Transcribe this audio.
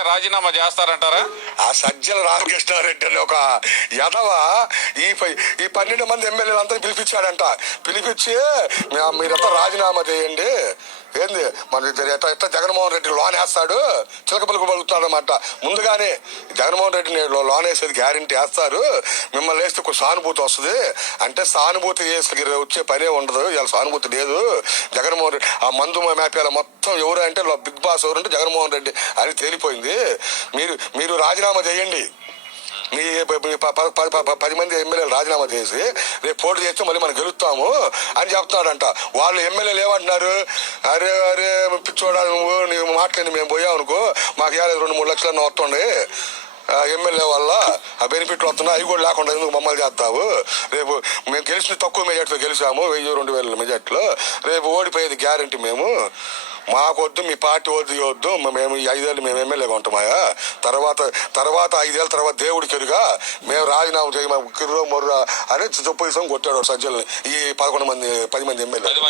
రాజీనామా చేస్తారంటారా? ఆ సజ్జల రామకృష్ణారెడ్డి అని ఒక యదవ ఈ 12 మంది ఎమ్మెల్యేలు అందరినీ పిలిపించాడంట. పిలిపించి మీరంతా రాజీనామా చేయండి, ఏంది మన ఎట్లా జగన్మోహన్ రెడ్డి లోన్ వేస్తాడు, చిలక పలుకు పలుకుతాడు అనమాట. ముందుగానే జగన్మోహన్ రెడ్డిని లోన్ వేసేది గ్యారెంటీ వేస్తారు, మిమ్మల్ని వేస్తే కొంచెం సానుభూతి వస్తుంది అంటే, సానుభూతి వచ్చే పనే ఉండదు. ఇవాళ సానుభూతి లేదు. జగన్మోహన్ రెడ్డి ఆ మందు మేపేల మొత్తం ఎవరు అంటే బిగ్ బాస్ ఎవరంటే జగన్మోహన్ రెడ్డి అని తేలిపోయింది. మీరు రాజీనామా చేయండి, మీ 10 మంది ఎమ్మెల్యేలు రాజీనామా చేసి రేపు పోటీ చేస్తే మళ్ళీ మనం గెలుస్తాము అని చెప్తున్నాడంట. వాళ్ళు ఎమ్మెల్యేలు ఏమంటున్నారు, అరే పిచ్చోడా నువ్వు మాట్లాడి మేము పోయాం అనుకో, మాకు 2-3 లక్షలన్నా వస్తుండే ఎమ్మెల్యే వల్ల ఆ బెనిఫిట్లు వస్తున్నాయి, అవి కూడా లేకుండా ఎందుకు మమ్మల్ని చేస్తావు? రేపు మేము గెలిచిన తక్కువ మెజార్టీతో గెలిచాము, 1000-2000 మెజార్టీలో. రేపు ఓడిపోయేది గ్యారంటీ. మేము మాకొద్దు, మీ పార్టీ వద్దు, మేము ఈ 5 ఏళ్ళు మేము ఎమ్మెల్యేగా ఉంటామాయా? తర్వాత 5 ఏళ్ళ తర్వాత దేవుడికి ఎరుగా మేము రాజీనామా చేయమా కిర్రో మొర్రా అని చొప్పు కొట్టాడు సజ్జల్ని ఈ 10 మంది ఎమ్మెల్యేలు.